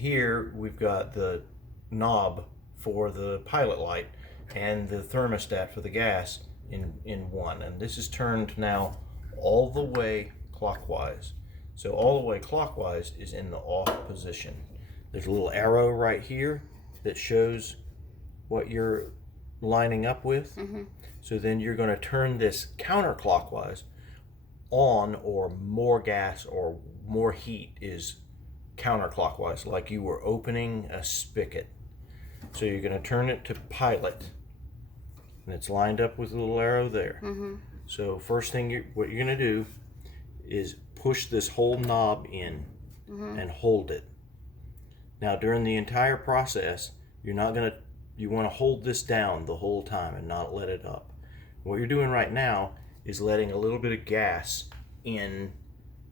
here we've got the knob for the pilot light and the thermostat for the gas in one, and this is turned now all the way clockwise. So all the way clockwise is in the off position. There's a little arrow right here that shows what you're lining up with. So then you're going to turn this counterclockwise on, or more gas or more heat is counterclockwise, like you were opening a spigot. So you're going to turn it to pilot, and it's lined up with a little arrow there. So first thing, what you're going to do is push this whole knob in and hold it. Now during the entire process, you want to hold this down the whole time and not let it up. What you're doing right now is letting a little bit of gas in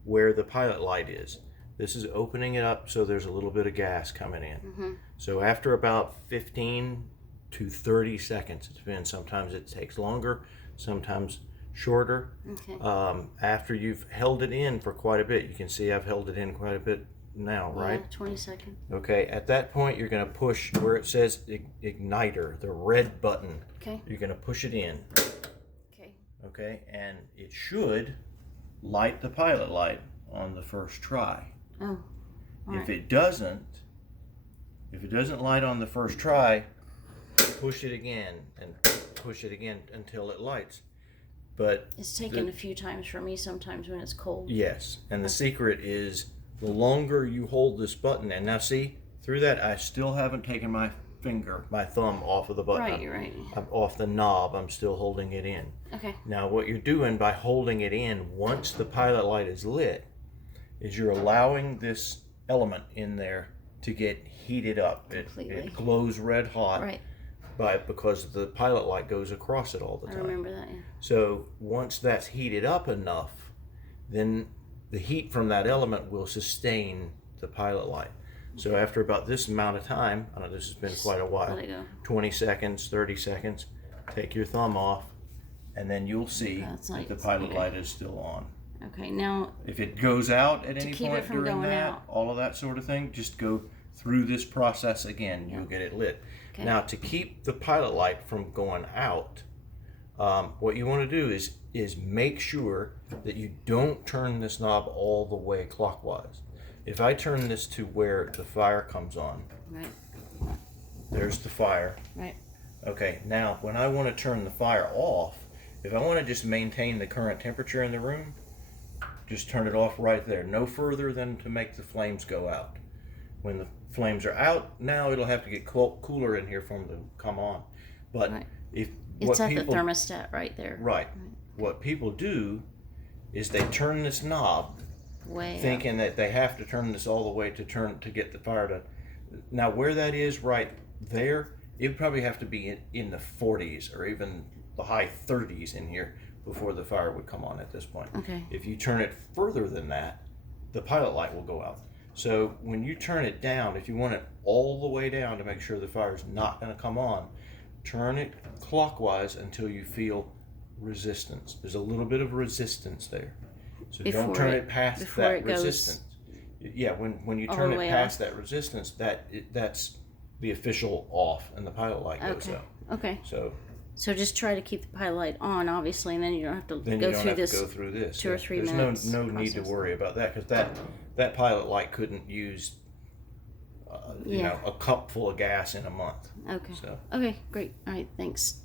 where the pilot light is. This is opening it up so there's a little bit of gas coming in. So after about 15 to 30 seconds, it depends. Sometimes it takes longer, sometimes shorter. After you've held it in for quite a bit, you can see I've held it in quite a bit now, right? Yeah, 20 seconds. Okay, at that point you're going to push where it says igniter, the red button. Okay. You're going to push it in. Okay. Okay, and it should light the pilot light on the first try. Oh. If it doesn't light on the first try, push it again and push it again until it lights. But it's taken a few times for me sometimes when it's cold. Yes, and the secret is the longer you hold this button, and now see, through that I still haven't taken my thumb off of the button. Right. I'm off the knob, I'm still holding it in. Okay. Now what you're doing by holding it in, once the pilot light is lit, is you're allowing this element in there to get heated up. It glows red hot. Right. Because the pilot light goes across it all the time. I remember that, yeah. So once that's heated up enough, then the heat from that element will sustain the pilot light. So after about this amount of time, I know this has been quite a while, let it go. 20 seconds, 30 seconds, take your thumb off, and then you'll see that the pilot light is still on. Okay, now if it goes out at any keep point it from during going that, out. all of that sort of thing, just go through this process again. You'll get it lit. Okay. Now to keep the pilot light from going out, what you want to do is make sure that you don't turn this knob all the way clockwise. If I turn this to where the fire comes on, right, there's the fire. Right. Okay, now when I want to turn the fire off, if I want to just maintain the current temperature in the room, just turn it off right there, no further than to make the flames go out. When the flames are out, now it'll have to get cooler in here for them to come on. But if it's at the thermostat right there. Right. What people do is they turn this knob thinking that they have to turn this all the way to get the fire to. Now where that is right there, it would probably have to be in the 40s or even the high 30s in here before the fire would come on at this point. Okay. If you turn it further than that, the pilot light will go out. So when you turn it down, if you want it all the way down to make sure the fire is not going to come on, turn it clockwise until you feel resistance. There's a little bit of resistance there. So don't turn it past that resistance. Yeah, when you turn it past that resistance, that's the official off and the pilot light goes out. Okay. So just try to keep the pilot light on, obviously, and then you don't have to go through this. 2 or 3 There's minutes. There's no need to worry about that, because that pilot light couldn't use a cup full of gas in a month. Okay. So. Okay, great. All right, thanks.